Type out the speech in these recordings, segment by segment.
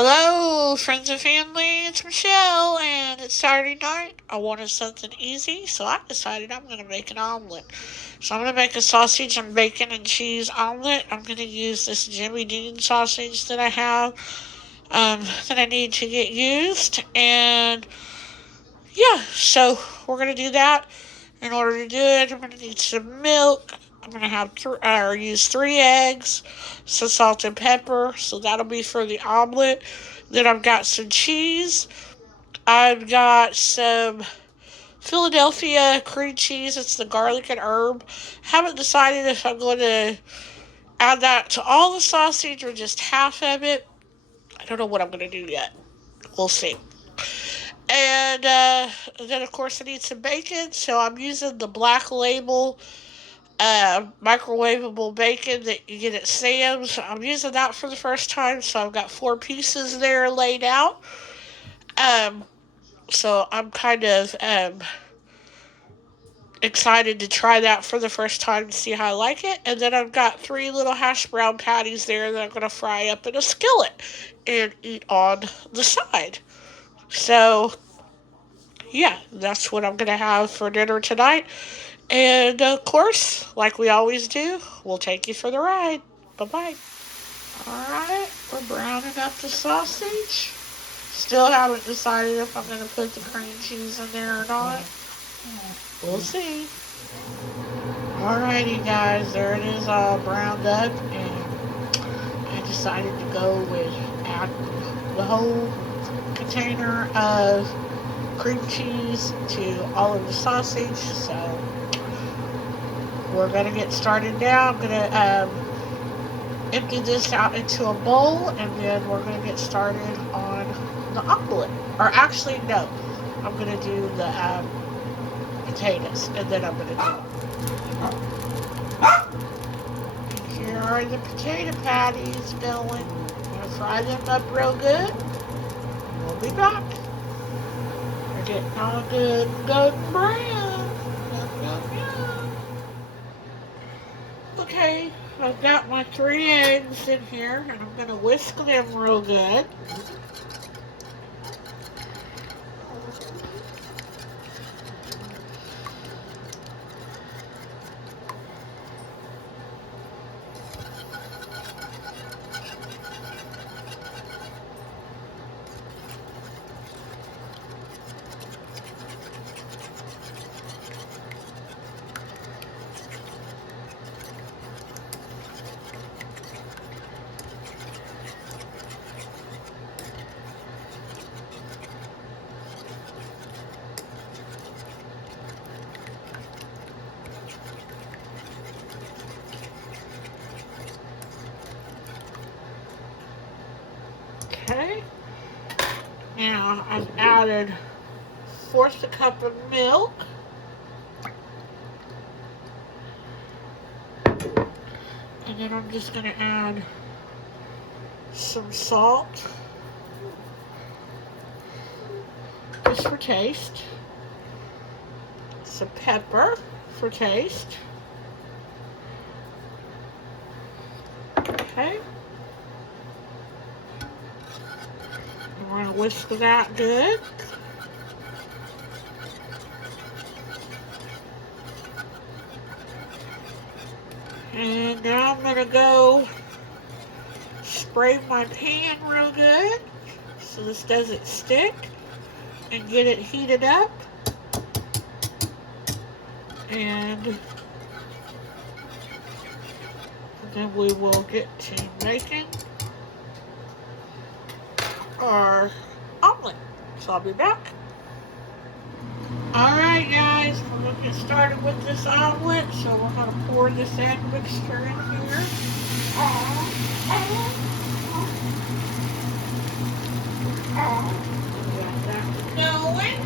Hello, friends and family. It's Michelle, and it's Saturday night. I wanted something easy, so I decided I'm going to make an omelet. So I'm going to make a sausage and bacon and cheese omelet. I'm going to use this Jimmy Dean sausage that I have that I need to get used. And yeah, so we're going to do that. In order to do it, I'm going to need some milk. I'm going to use 3 eggs, some salt and pepper. So that'll be for the omelet. Then I've got some cheese. I've got some Philadelphia cream cheese. It's the garlic and herb. Haven't decided if I'm going to add that to all the sausage or just half of it. I don't know what I'm going to do yet. We'll see. And then, of course, I need some bacon. So I'm using the Black Label microwavable bacon that you get at Sam's. I'm using that for the first time. So I've got 4 pieces there laid out. Um, so I'm kind of excited to try that for the first time to see how I like it. And then I've got 3 little hash brown patties there that I'm going to fry up in a skillet and eat on the side. So, yeah, that's what I'm going to have for dinner tonight. And, of course, like we always do, we'll take you for the ride. Bye-bye. Alright, we're browning up the sausage. Still haven't decided if I'm going to put the cream cheese in there or not. We'll see. Alrighty, guys, there it is all browned up, and I decided to go with add the whole container of cream cheese to all of the sausage. So we're gonna get started now. I'm gonna empty this out into a bowl, and then we're gonna get started on the omelet. Or actually, no, I'm gonna do the potatoes, and then I'm gonna do it. Here are the potato patties going. I'm gonna fry them up real good. We'll be back. They're getting all good golden brown. Yum, yum, yum. Okay, I've got my 3 eggs in here, and I'm gonna whisk them real good. Okay. Now I've added 1/4 cup of milk. And then I'm just gonna add some salt, just for taste. Some pepper for taste. Okay. And we're gonna whisk that good. And now I'm gonna go spray my pan real good so this doesn't stick, and get it heated up. And then we will get to making our omelet. So I'll be back. Alright, guys, we're going to get started with this omelet. So we're going to pour this egg mixture in here. Got that going.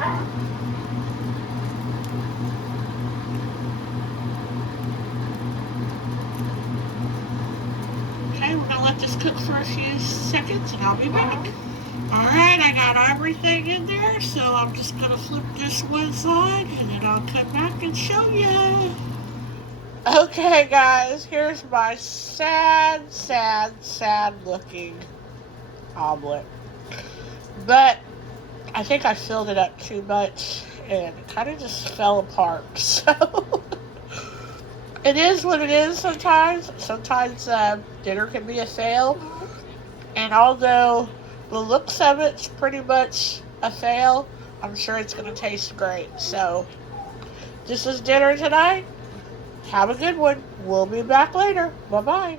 Okay, we're gonna let this cook for a few seconds and I'll be back. Alright, I got everything in there, so I'm just gonna flip this one side and then I'll come back and show you. Okay, guys, here's my sad, sad, sad looking omelet. But I think I filled it up too much and it kind of just fell apart. So it is what it is sometimes. Sometimes dinner can be a fail. And although the looks of it's pretty much a fail, I'm sure it's going to taste great. So this is dinner tonight. Have a good one. We'll be back later. Bye-bye.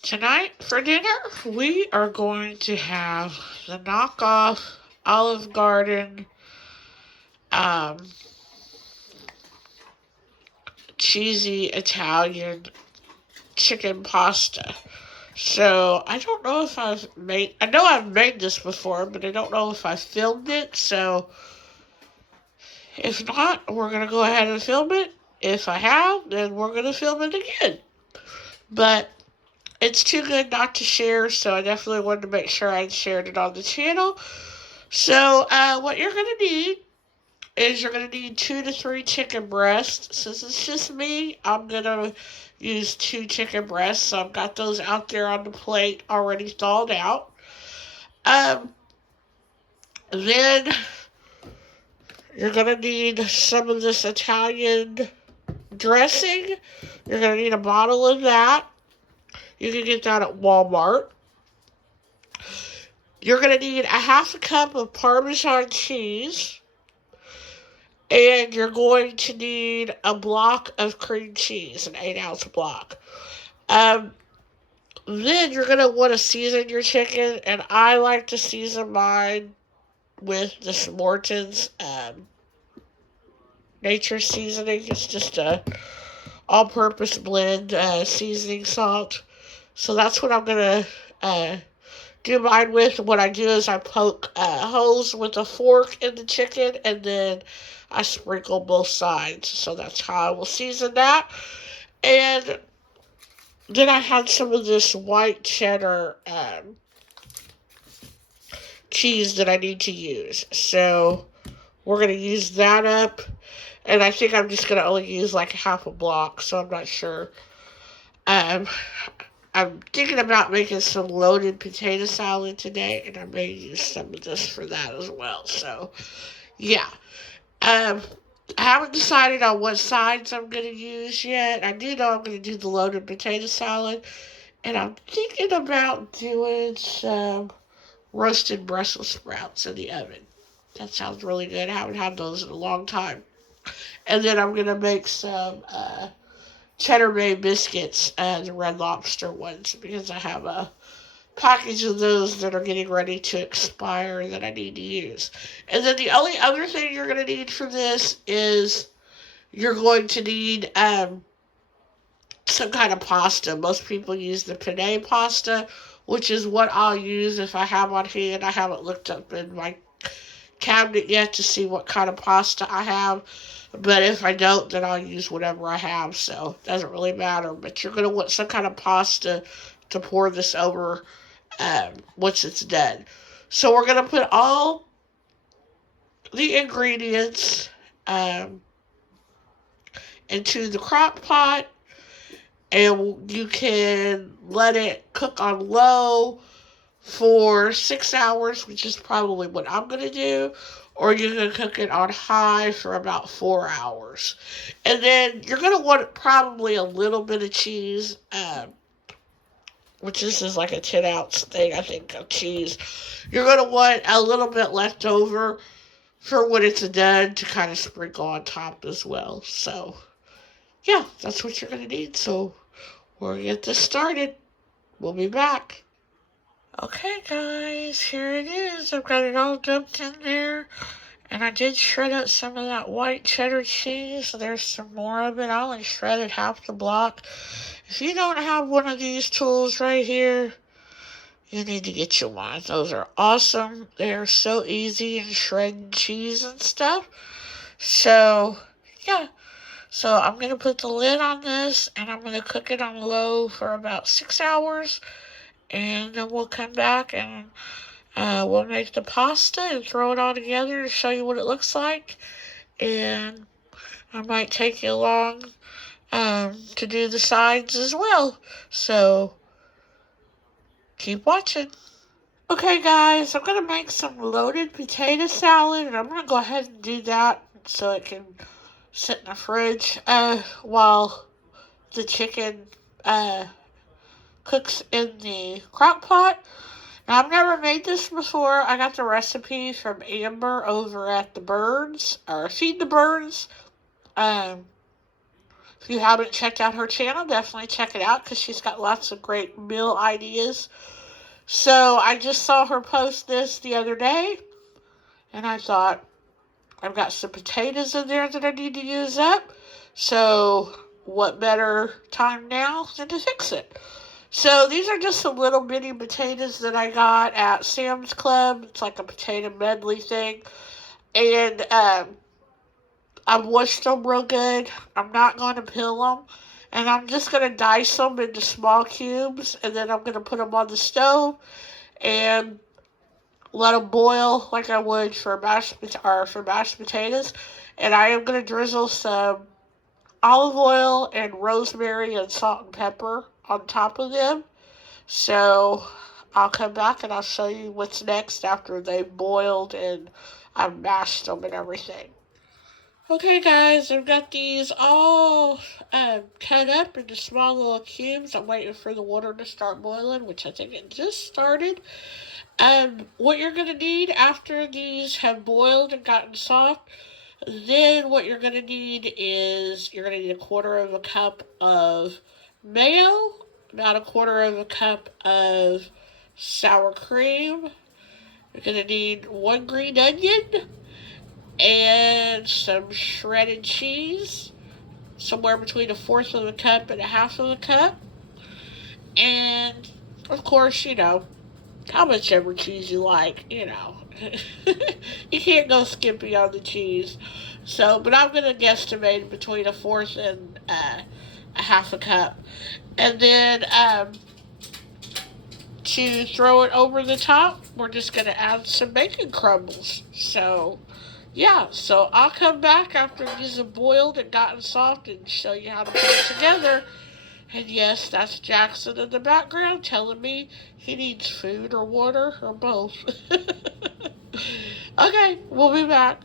Tonight for dinner, we are going to have the knockoff Olive Garden cheesy Italian chicken pasta. So I don't know if I know I've made this before, but I don't know if I filmed it. So if not, we're going to go ahead and film it. If I have, then we're going to film it again. But it's too good not to share, so I definitely wanted to make sure I shared it on the channel. So what you're going to need is you're going to need 2 to 3 chicken breasts. Since it's just me, I'm going to use 2 chicken breasts. So I've got those out there on the plate already thawed out. Then you're going to need some of this Italian dressing. You're going to need a bottle of that. You can get that at Walmart. You're going to need a half a cup of Parmesan cheese. And you're going to need a block of cream cheese, an 8-ounce block. Then you're going to want to season your chicken. And I like to season mine with this Morton's Nature Seasoning. It's just a all-purpose blend seasoning salt. So that's what I'm going to do mine with. What I do is I poke holes with a fork in the chicken and then I sprinkle both sides. So that's how I will season that. And then I had some of this white cheddar cheese that I need to use. So we're going to use that up. And I think I'm just going to only use like half a block, so I'm not sure. I'm thinking about making some loaded potato salad today, and I may use some of this for that as well. So, yeah. I haven't decided on what sides I'm going to use yet. I do know I'm going to do the loaded potato salad, and I'm thinking about doing some roasted Brussels sprouts in the oven. That sounds really good. I haven't had those in a long time. And then I'm going to make some Cheddar Bay biscuits, the Red Lobster ones, because I have a package of those that are getting ready to expire that I need to use. And then the only other thing you're going to need for this is you're going to need some kind of pasta. Most people use the penne pasta, which is what I'll use if I have on hand. I haven't looked up in my cabinet yet to see what kind of pasta I have. But if I don't, then I'll use whatever I have, so it doesn't really matter. But you're going to want some kind of pasta to pour this over once it's done. So we're going to put all the ingredients into the crock pot, and you can let it cook on low for 6 hours, which is probably what I'm going to do. Or you can cook it on high for about 4 hours. And then you're going to want probably a little bit of cheese, which this is like a 10-ounce thing, I think, of cheese. You're going to want a little bit left over for when it's done to kind of sprinkle on top as well. So, yeah, that's what you're going to need. So, we'll get this started. We'll be back. Okay, guys, here it is. I've got it all dumped in there. And I did shred out some of that white cheddar cheese. There's some more of it. I only shredded half the block. If you don't have one of these tools right here, You need to get you one. Those are awesome. They are so easy in shredding cheese and stuff. So, yeah. So I'm going to put the lid on this and I'm going to cook it on low for about 6 hours. And then we'll come back and we'll make the pasta and throw it all together to show you what it looks like. And I might take you along to do the sides as well. So keep watching. Okay, guys, I'm going to make some loaded potato salad, and I'm going to go ahead and do that so it can sit in the fridge while the chicken cooks in the crock pot. Now, I've never made this before. I got the recipe from Amber over at the Birds, or Feed the Birds. If you haven't checked out her channel, definitely check it out because she's got lots of great meal ideas. So I just saw her post this the other day, and I thought, I've got some potatoes in there that I need to use up. So what better time now than to fix it? So these are just some little bitty potatoes that I got at Sam's Club. It's like a potato medley thing. And I've washed them real good. I'm not going to peel them. And I'm just going to dice them into small cubes. And then I'm going to put them on the stove and let them boil like I would for mashed potatoes. And I am going to drizzle some olive oil and rosemary and salt and pepper on top of them. So I'll come back and I'll show you what's next after they've boiled and I've mashed them and everything. Okay, guys, I've got these all cut up into small little cubes. I'm waiting for the water to start boiling, which I think it just started. What you're going to need after these have boiled and gotten soft, then what you're going to need is you're going to need a quarter of a cup of mayo, about a quarter of a cup of sour cream. You're going to need one green onion and some shredded cheese, somewhere between a fourth of a cup and a half of a cup. And, of course, how much ever cheese you like, You can't go skimpy on the cheese. So, but I'm going to guesstimate between a fourth and a half a cup. And then to throw it over the top, we're just going to add some bacon crumbles. So, yeah, so I'll come back after these have boiled and gotten soft and show you how to put it together. And yes, that's Jackson in the background telling me he needs food or water or both. Okay, we'll be back.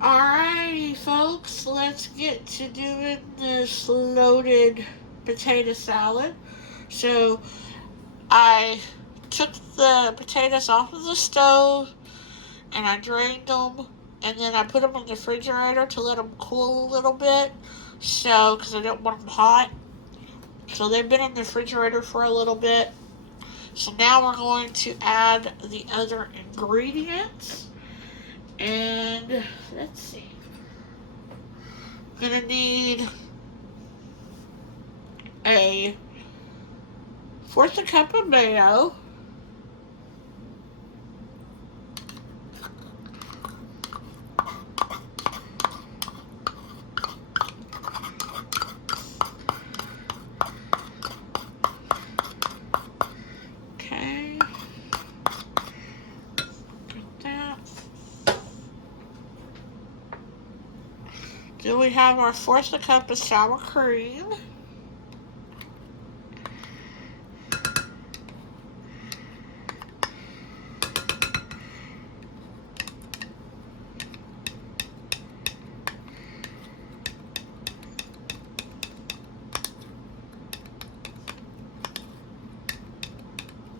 Alrighty, folks, let's get to doing this loaded potato salad. So, I took the potatoes off of the stove and I drained them, and then I put them in the refrigerator to let them cool a little bit. So, because I didn't want them hot. So they've been in the refrigerator for a little bit. So now we're going to add the other ingredients. And let's see. I'm going to need a fourth a cup of mayo. Then we have our fourth a cup of sour cream.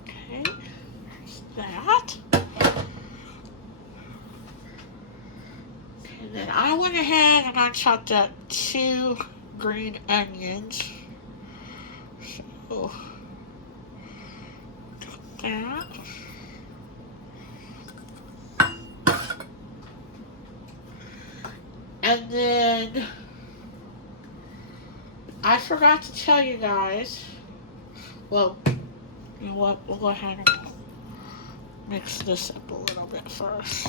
Okay, there's that. And then I went ahead and I chopped up 2 green onions. So, that. And then I forgot to tell you guys, well, You know what? We'll go ahead and mix this up a little bit first.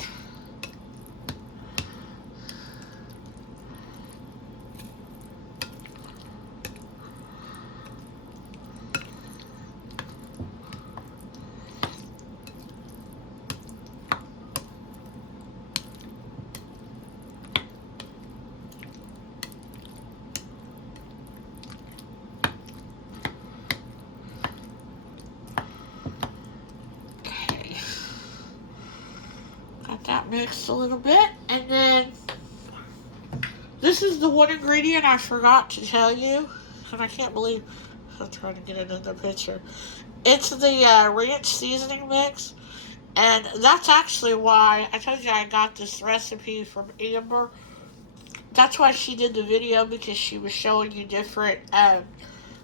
That mixed a little bit, and then this is the one ingredient I forgot to tell you, and I can't believe I'm trying to get it in the picture. It's the ranch seasoning mix, and that's actually why I told you I got this recipe from Amber. That's why she did the video, because she was showing you different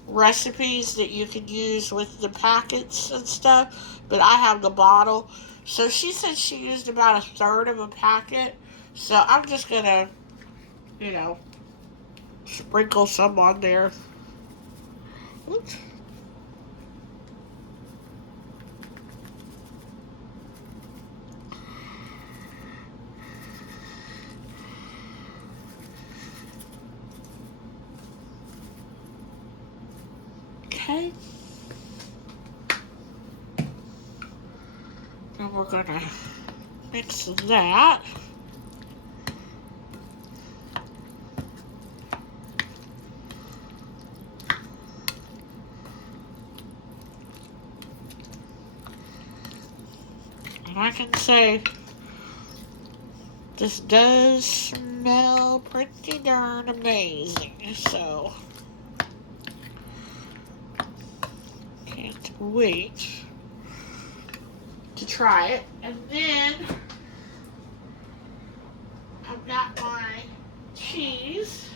recipes that you can use with the packets and stuff, but I have the bottle. So she said she used about a third of a packet. So I'm just gonna, sprinkle some on there. Oops. Okay. Then we're gonna mix that. And I can say this does smell pretty darn amazing, so can't wait to try it. And then I've got my cheese.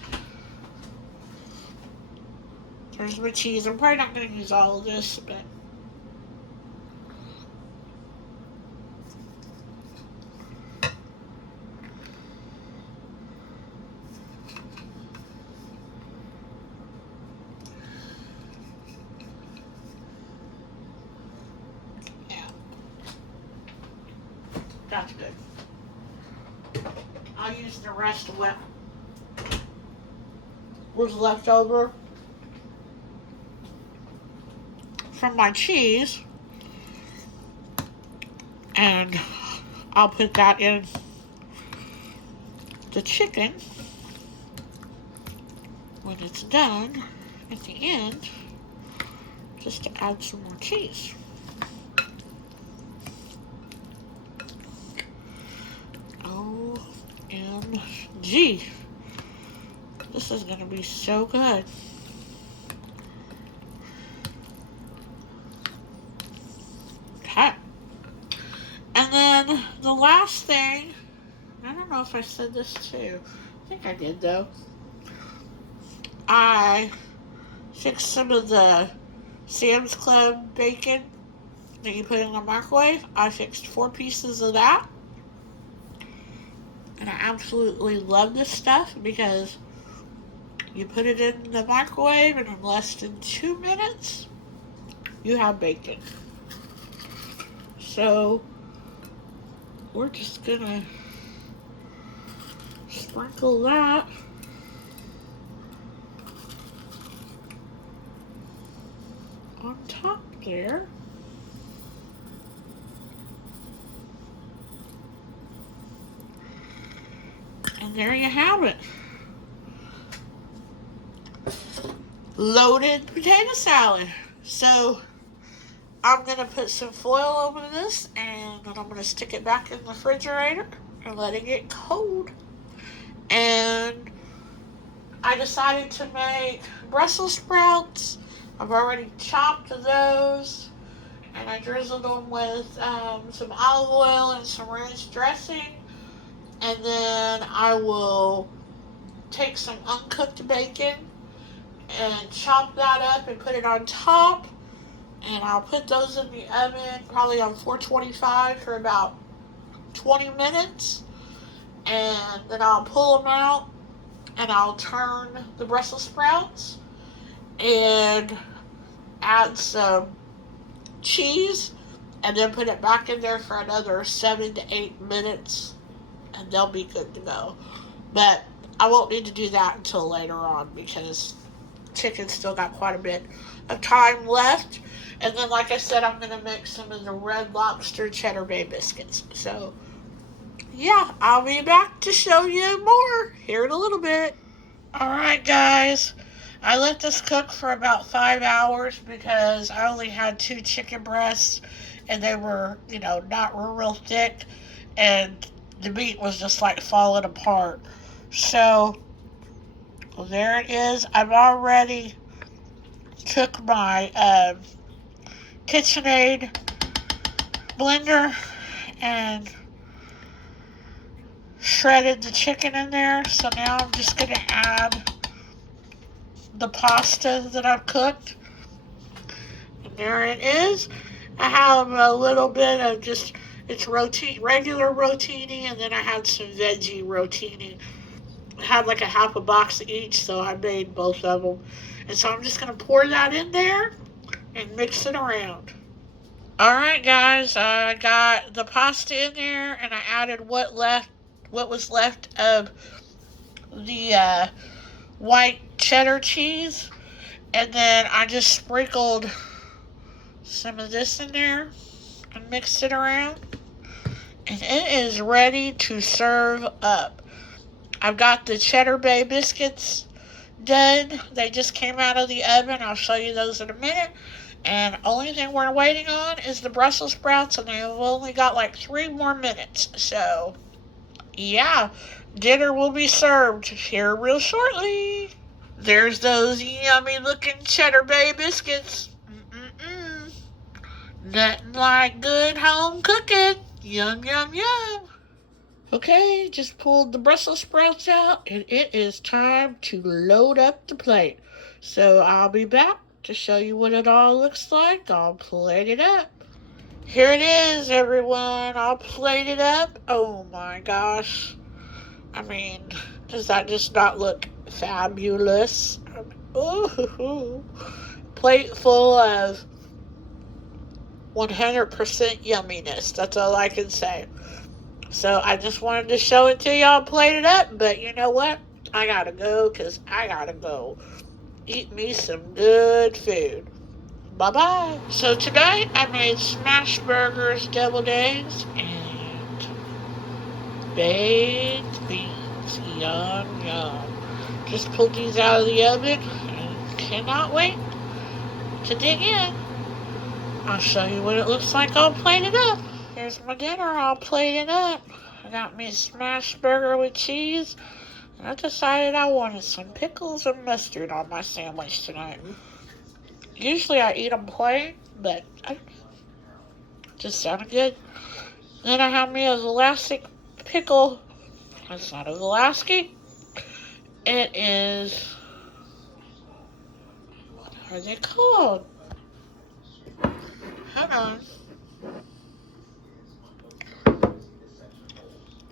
There's my cheese. I'm probably not going to use all of this, but yeah, that's good. I'll use the rest of what was left over from my cheese, and I'll put that in the chicken when it's done at the end, just to add some more cheese. OMG. This is going to be so good. Okay. And then the last thing, I don't know if I said this too. I think I did though. I fixed some of the Sam's Club bacon that you put in the microwave. I fixed 4 pieces of that. And I absolutely love this stuff because you put it in the microwave and in less than 2 minutes, you have bacon. So we're just gonna sprinkle that on top there. And there you have it. Loaded potato salad. So I'm going to put some foil over this, and then I'm going to stick it back in the refrigerator and let it get cold. And I decided to make Brussels sprouts. I've already chopped those, and I drizzled them with some olive oil and some ranch dressing. And then I will take some uncooked bacon and chop that up and put it on top. And I'll put those in the oven, probably on 425 for about 20 minutes. And then I'll pull them out, and I'll turn the Brussels sprouts and add some cheese, and then put it back in there for another 7 to 8 minutes, and they'll be good to go. But I won't need to do that until later on because chicken's still got quite a bit of time left. And then, like I said, I'm going to make some of the Red Lobster Cheddar Bay biscuits. So, yeah, I'll be back to show you more here in a little bit. Alright, guys. I let this cook for about 5 hours because I only had 2 chicken breasts and they were, not real thick, and the meat was just like falling apart. So, there it is. I've already took my KitchenAid blender and shredded the chicken in there. So now I'm just going to add the pasta that I've cooked. And there it is. I have a little bit of just, it's regular rotini, and then I had some veggie rotini. I had like a half a box of each, so I made both of them. And so I'm just going to pour that in there and mix it around. Alright, guys, I got the pasta in there, and I added what was left of the white cheddar cheese, and then I just sprinkled some of this in there and mixed it around, and it is ready to serve up. I've got the Cheddar Bay biscuits done. They just came out of the oven. I'll show you those in a minute. And only thing we're waiting on is the Brussels sprouts, and they've only got like 3 more minutes. So, yeah, dinner will be served here real shortly. There's those yummy looking Cheddar Bay biscuits. Nothing like good home cooking. Yum, yum, yum. Okay, just pulled the Brussels sprouts out, and it is time to load up the plate. So I'll be back to show you what it all looks like. I'll plate it up. Here it is, everyone. I'll plate it up. Oh my gosh. I mean, does that just not look fabulous? Ooh. Plate full of 100% yumminess. That's all I can say. So I just wanted to show it to y'all, plate it up. But you know what? I gotta go because I gotta go eat me some good food. Bye-bye. So tonight I made smash burgers, deviled eggs, and baked beans. Yum, yum. Just pulled these out of the oven and cannot wait to dig in. I'll show you what it looks like all plated up. Here's my dinner all plated up. I got me a smash burger with cheese. And I decided I wanted some pickles and mustard on my sandwich tonight. Usually I eat them plain, but I don't know. Just sounded good. Then I have me a elastic pickle. It's not a Velasky. It is, what are they called? Hold on.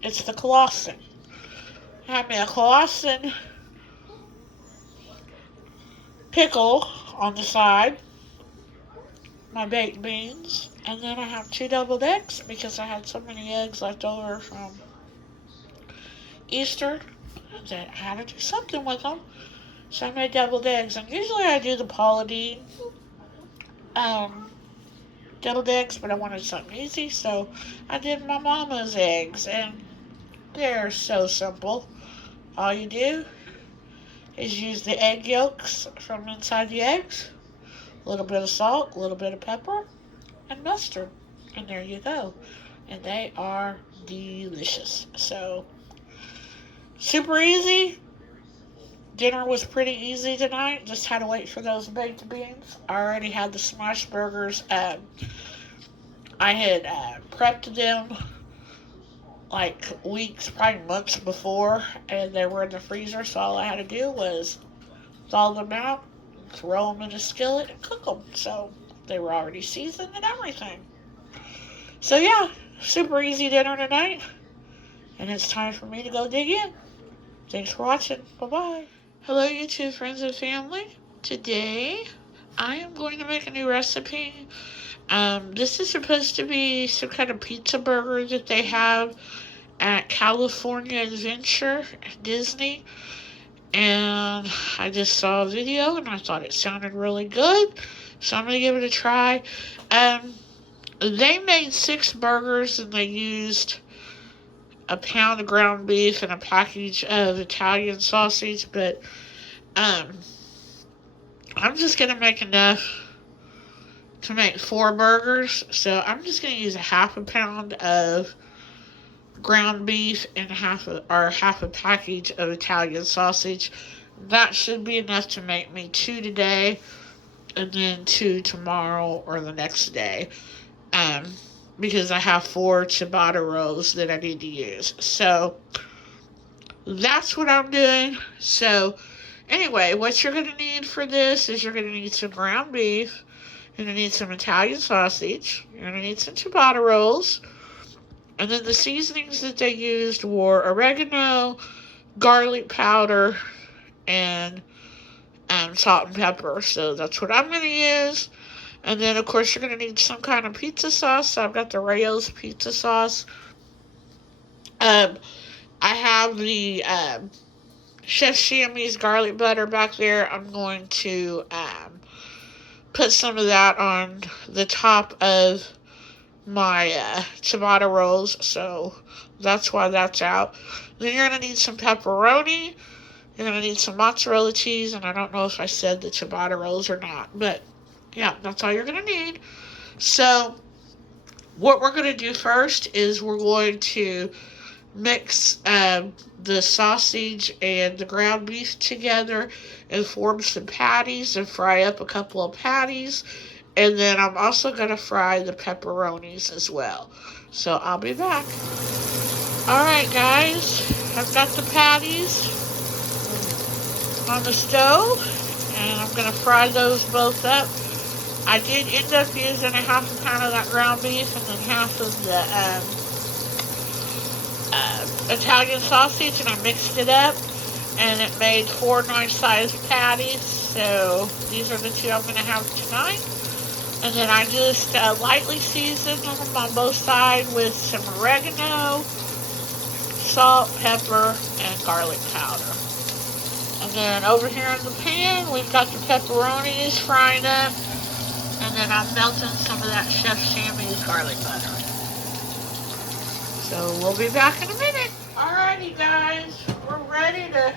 It's the Colossian. I have me a Colossian pickle on the side, my baked beans, and then I have 2 deviled eggs because I had so many eggs left over from Easter that I had to do something with them. So I made deviled eggs, and usually I do the Paula Deen deviled eggs, but I wanted something easy, so I did my mama's eggs, and they're so simple. All you do is use the egg yolks from inside the eggs, a little bit of salt, a little bit of pepper, and mustard, and there you go. And they are delicious. So, super easy. Dinner was pretty easy tonight. Just had to wait for those baked beans. I already had the smash burgers. I had prepped them like weeks, probably months before, and they were in the freezer, so all I had to do was thaw them out, throw them in a skillet, and cook them. So they were already seasoned and everything. So yeah, super easy dinner tonight, and it's time for me to go dig in. Thanks for watching. Bye-bye. Hello, YouTube friends and family. Today, I am going to make a new recipe. This is supposed to be some kind of pizza burger that they have at California Adventure at Disney. And I just saw a video and I thought it sounded really good. So I'm going to give it a try. They made 6 burgers and they used a pound of ground beef and a package of Italian sausage. But I'm just going to make enough to make 4 burgers. So I'm just going to use a half a pound of ground beef and half a package of Italian sausage. That should be enough to make me 2 today and then 2 tomorrow or the next day. Because I have 4 ciabatta rolls that I need to use. So that's what I'm doing. So anyway, what you're going to need for this is you're going to need some ground beef. You're going to need some Italian sausage. You're going to need some ciabatta rolls. And then the seasonings that they used were oregano, garlic powder, and salt and pepper. So that's what I'm going to use. And then, of course, you're going to need some kind of pizza sauce. So I've got the Rayo's pizza sauce. I have the Chef Shammy's garlic butter back there. I'm going to put some of that on the top of my ciabatta rolls. So that's why that's out. Then you're going to need some pepperoni. You're going to need some mozzarella cheese. And I don't know if I said the ciabatta rolls or not. But yeah, that's all you're going to need. So what we're going to do first is we're going to mix the sausage and the ground beef together and form some patties and fry up a couple of patties. And then I'm also going to fry the pepperonis as well. So I'll be back. Alright guys, I've got the patties on the stove. And I'm going to fry those both up. I did end up using a half a pound of that ground beef and then half of the Italian sausage, and I mixed it up, and it made 4 nice-sized patties. So these are the 2 I'm going to have tonight. And then I just lightly seasoned them on both sides with some oregano, salt, pepper, and garlic powder. And then over here in the pan, we've got the pepperonis frying up. And then I'm melting some of that Chef Shammy's garlic butter. So we'll be back in a minute. Alrighty guys, we're ready to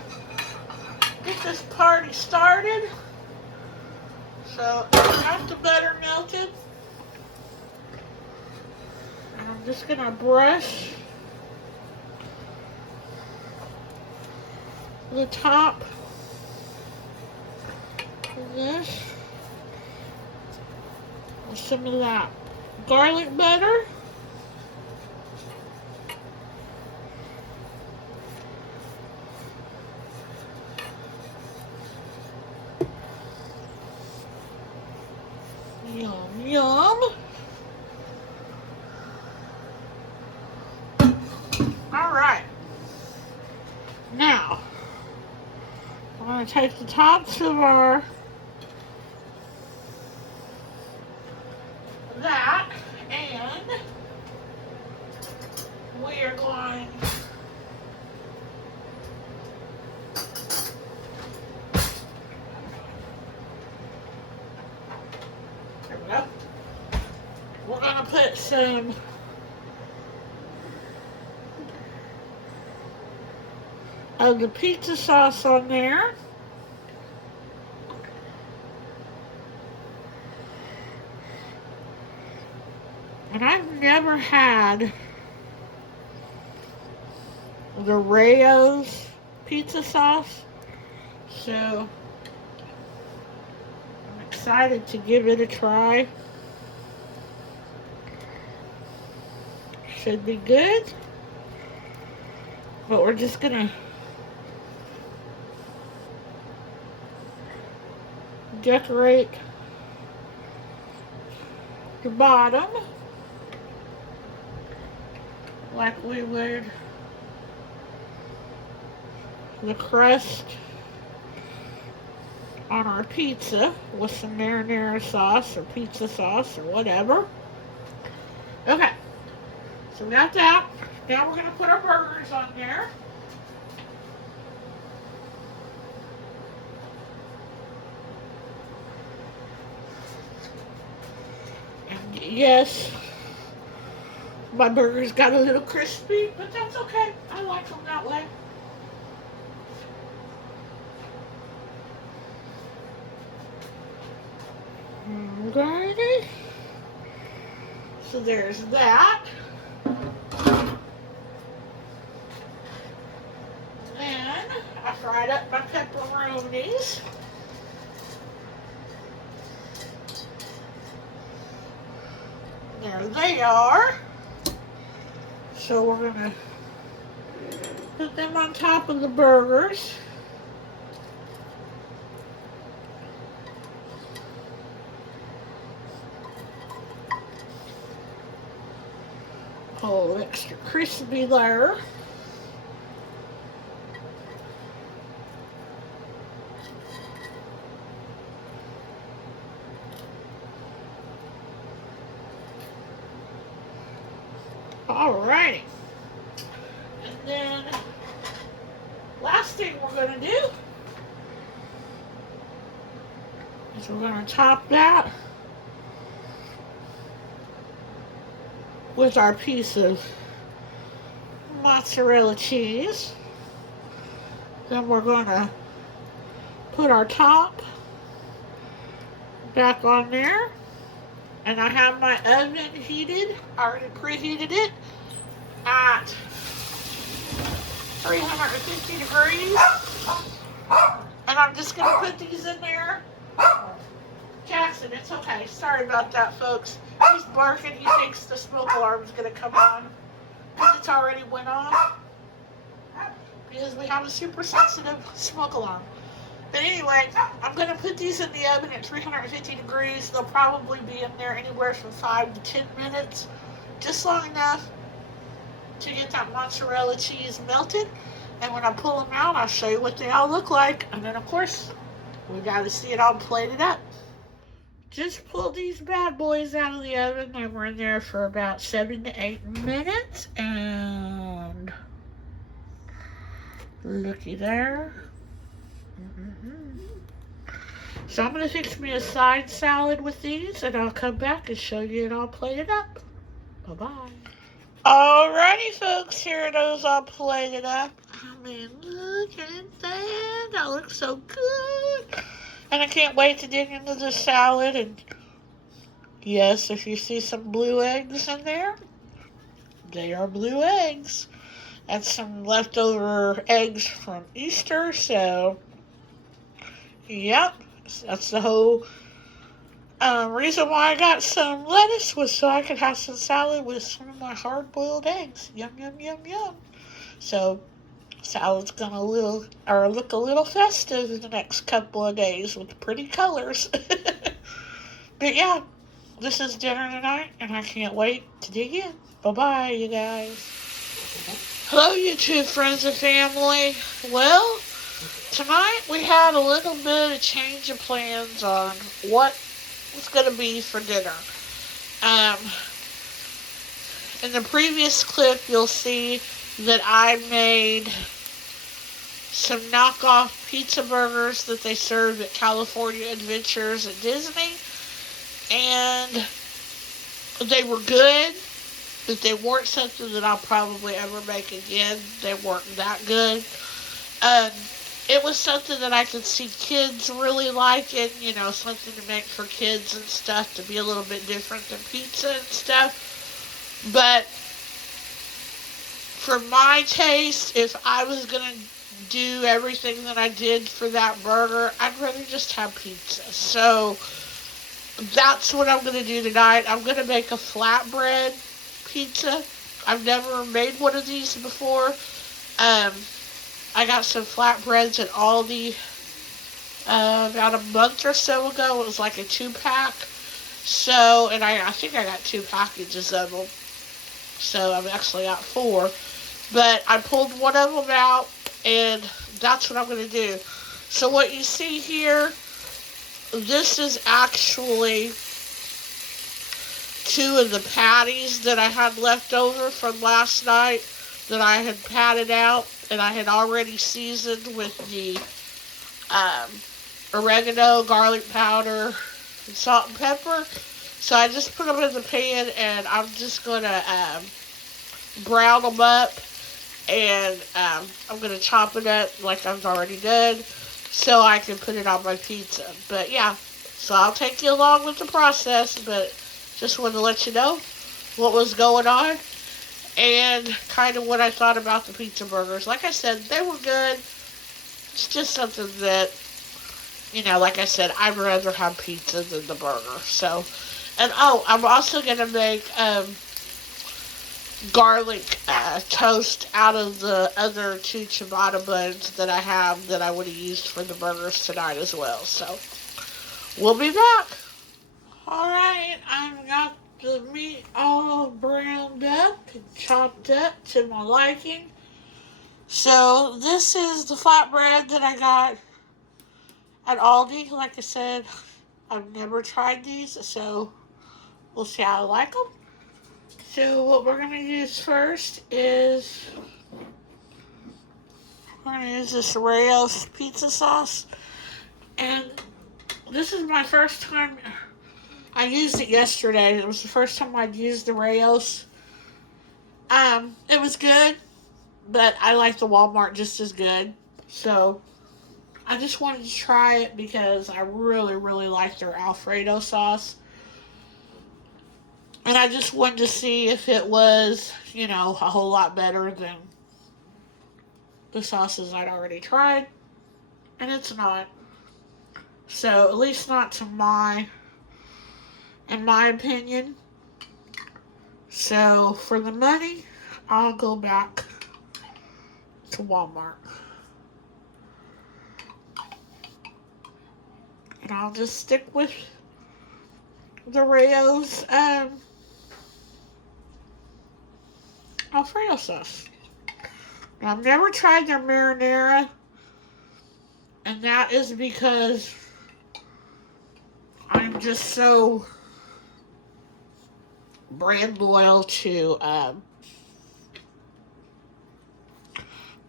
get this party started. So I got the butter melted. And I'm just going to brush the top of this with some of that garlic butter. Yum, yum. Alright. Now, I'm going to take the tops of that, and we are going there we go. We're going to put some of the pizza sauce on there. And I've never had the Rayo's pizza sauce, so I'm excited to give it a try. Should be good, but we're just gonna decorate the bottom like we would the crust on our pizza with some marinara sauce or pizza sauce or whatever. Okay, so we got that. Now we're going to put our burgers on there. And yes, my burgers got a little crispy, but that's okay. I like them that way. Alrighty. So there's that. Then I fried up my pepperonis. There they are. So we're going to put them on top of the burgers. Oh, extra crispy there. Alrighty. And then, last thing we're going to do is we're going to top that with our piece of mozzarella cheese. Then we're going to put our top back on there. And I have my oven heated. I already preheated it at 350 degrees. And I'm just going to put these in there. Jackson, it's okay. Sorry about that, folks. He's barking. He thinks the smoke alarm is going to come on. Because it's already went off. Because we have a super sensitive smoke alarm. But anyway, I'm going to put these in the oven at 350 degrees. They'll probably be in there anywhere from 5 to 10 minutes. Just long enough to get that mozzarella cheese melted. And when I pull them out, I'll show you what they all look like. And then, of course, we got to see it all plated up. Just pulled these bad boys out of the oven. They were in there for about 7 to 8 minutes. And looky there. So I'm going to fix me a side salad with these, and I'll come back and show you it all plated up. Bye-bye. Alrighty, folks, here it is all plated up. I mean, look at that. That looks so good. And I can't wait to dig into the salad. And yes, if you see some blue eggs in there, they are blue eggs. That's some leftover eggs from Easter, so yep. That's the whole reason why I got some lettuce was so I could have some salad with some of my hard-boiled eggs. Yum, yum, yum, yum. So, salad's gonna look a little festive in the next couple of days with pretty colors. But yeah, this is dinner tonight, and I can't wait to dig in. Bye-bye, you guys. Hello, YouTube friends and family. Well, tonight we had a little bit of change of plans on what was going to be for dinner. In the previous clip, you'll see that I made some knockoff pizza burgers that they served at California Adventures at Disney. And they were good, but they weren't something that I'll probably ever make again. They weren't that good. It was something that I could see kids really liking, you know, something to make for kids and stuff, to be a little bit different than pizza and stuff. But for my taste, if I was going to do everything that I did for that burger, I'd rather just have pizza. So that's what I'm going to do tonight. I'm going to make a flatbread pizza. I've never made one of these before. I got some flatbreads at Aldi about a month or so ago. It was like a 2-pack. So, and I think I got 2 packages of them. So I've actually got 4. But I pulled one of them out, and that's what I'm going to do. So what you see here this is actually two of the patties that I had left over from last night that I had patted out, and I had already seasoned with the oregano, garlic powder, and salt and pepper. So I just put them in the pan, and I'm just going to brown them up, and I'm going to chop it up like I've already done so I can put it on my pizza. But yeah, so I'll take you along with the process, but just wanted to let you know what was going on and kind of what I thought about the pizza burgers. Like I said, they were good. It's just something that, like I said, I'd rather have pizza than the burger. So, and I'm also going to make garlic toast out of the other two ciabatta buns that I have that I would have used for the burgers tonight as well. So, we'll be back. Alright, I've got the meat all browned up and chopped up to my liking. So, this is the flatbread that I got at Aldi. Like I said, I've never tried these, so we'll see how I like them. So, what we're going to use first is we're going to use this Rayo's pizza sauce. And this is my first time. I used it yesterday. It was the first time I'd used the Rayo's. It was good, but I like the Walmart just as good. So, I just wanted to try it because I really, really like their Alfredo sauce. And I just wanted to see if it was, a whole lot better than the sauces I'd already tried. And it's not. So, at least not in my opinion. So, for the money, I'll go back to Walmart. And I'll just stick with the Rayo's Alfredo sauce. Now, I've never tried their marinara, and that is because I'm just so brand loyal to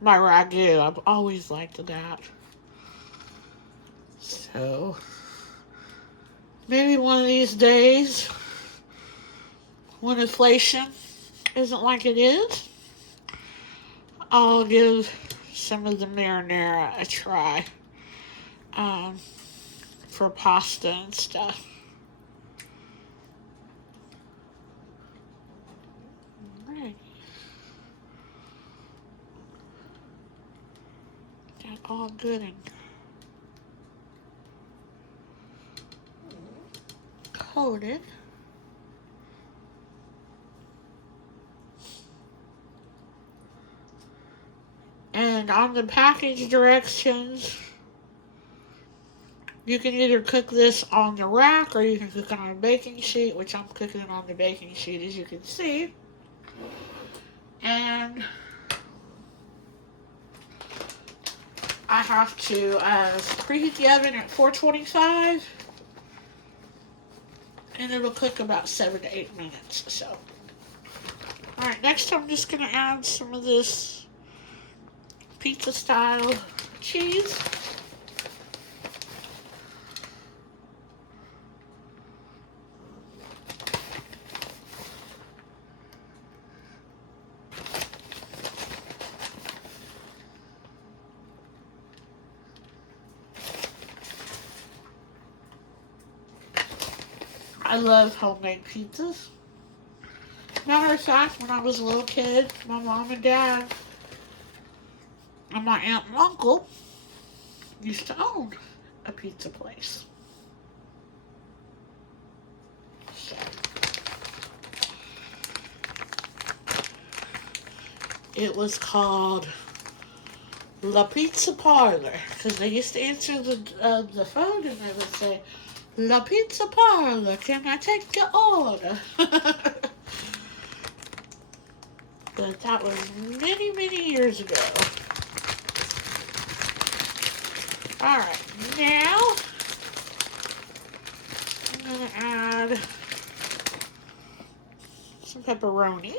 my ragu. I've always liked that. So, maybe one of these days, when inflation isn't like it is, I'll give some of the marinara a try for pasta and stuff. Alright. Got all good and coated. And on the package directions, you can either cook this on the rack or you can cook it on a baking sheet, which I'm cooking it on the baking sheet, as you can see. And I have to preheat the oven at 425, and it'll cook about 7 to 8 minutes. So, alright, next I'm just going to add some of this pizza style cheese. I love homemade pizzas. Matter of fact, when I was a little kid, my mom and dad and my aunt and uncle used to own a pizza place. So, it was called La Pizza Parlor, because they used to answer the phone and they would say, La Pizza Parlor, can I take your order? But that was many, many years ago. Alright, now add some pepperoni.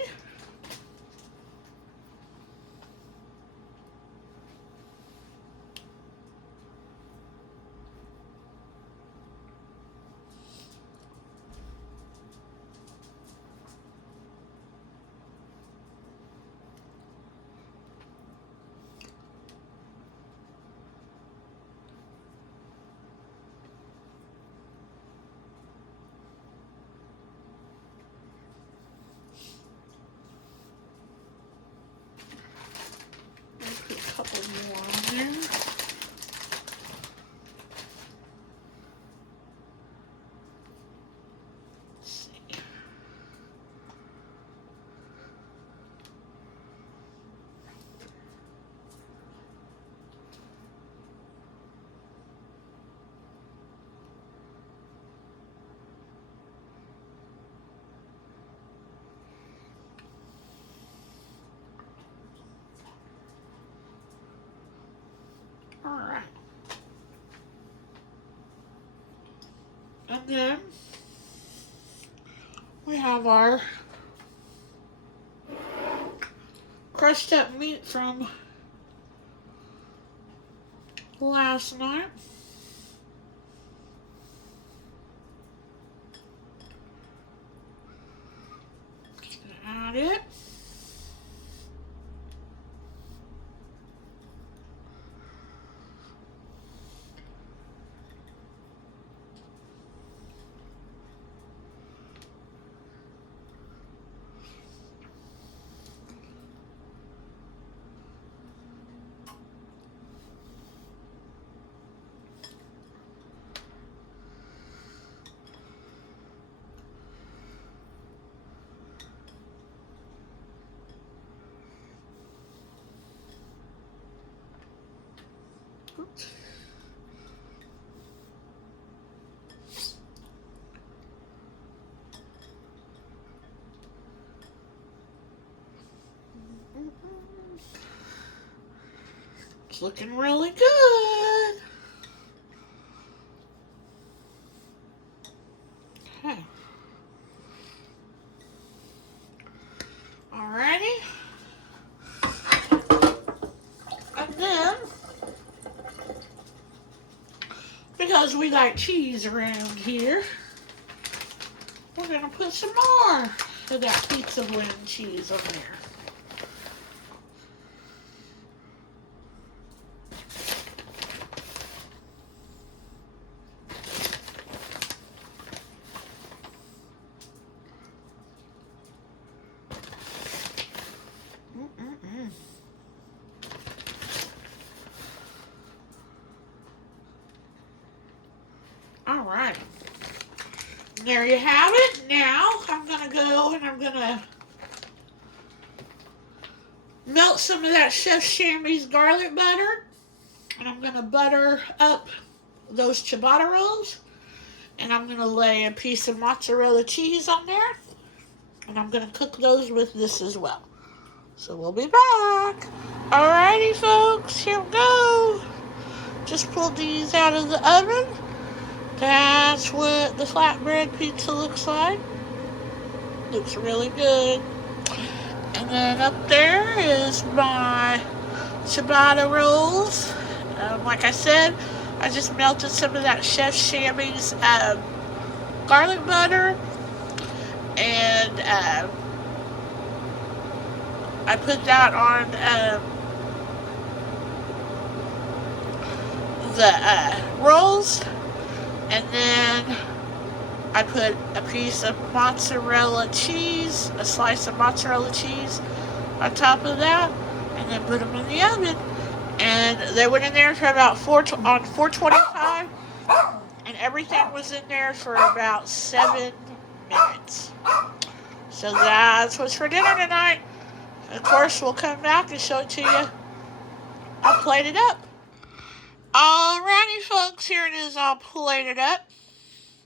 Put a couple more on there. Let's see. All right. And then we have our crushed up meat from last night. Just gonna add it. Oops. It's looking really good. Okay. Alrighty. And then, because we like cheese around here, we're gonna put some more of that pizza blend cheese on there. Alright. There you have it. Now I'm going to go and I'm going to melt some of that Chef Chamois garlic butter. And I'm going to butter up those ciabatta rolls. And I'm going to lay a piece of mozzarella cheese on there. And I'm going to cook those with this as well. So we'll be back. Alrighty, folks. Here we go. Just pulled these out of the oven. That's what the flatbread pizza looks like. Looks really good. And then up there is my ciabatta rolls. Like I said, I just melted some of that Chef Chamois garlic butter. And I put that on the rolls. And then I put a piece of mozzarella cheese, a slice of mozzarella cheese on top of that, and then put them in the oven. And they went in there for about 425, and everything was in there for about 7 minutes. So that's what's for dinner tonight. Of course, we'll come back and show it to you. I'll plate it up. Alrighty, folks, here it is all plated up.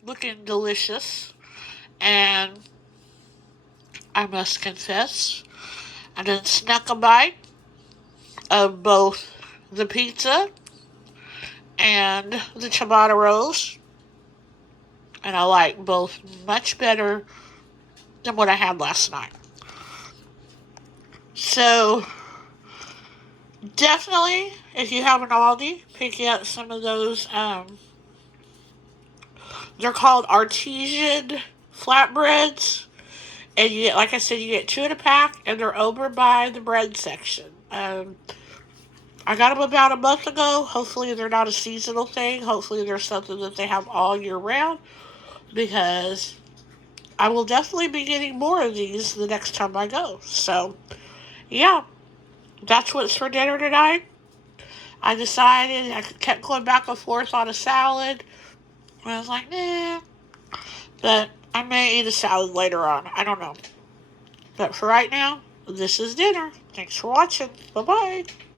Looking delicious. And I must confess, I done snuck a bite of both the pizza and the ciabatta rolls. and I like both much better than what I had last night. So, definitely, if you have an Aldi, pick up some of those. They're called artesian flatbreads. And you get, like I said, you get 2 in a pack, and they're over by the bread section. I got them about a month ago. Hopefully, they're not a seasonal thing. Hopefully, they're something that they have all year round, because I will definitely be getting more of these the next time I go. So, yeah, that's what's for dinner tonight. I decided I kept going back and forth on a salad. And I was like, nah, but I may eat a salad later on. I don't know. But for right now, this is dinner. Thanks for watching. Bye bye.